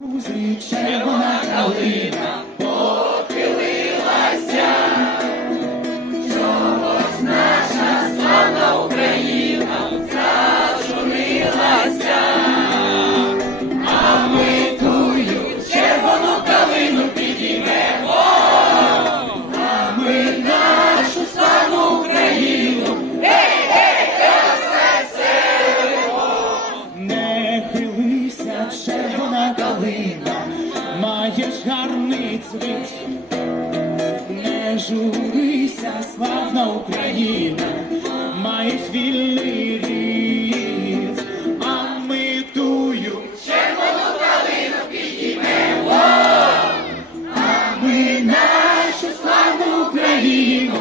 Червона калина калина, маєш гарний цвіт. Не журися, славна Україна, маєш вільний рід, а ми тую червону калину підіймемо, а ми нашу славну Україну,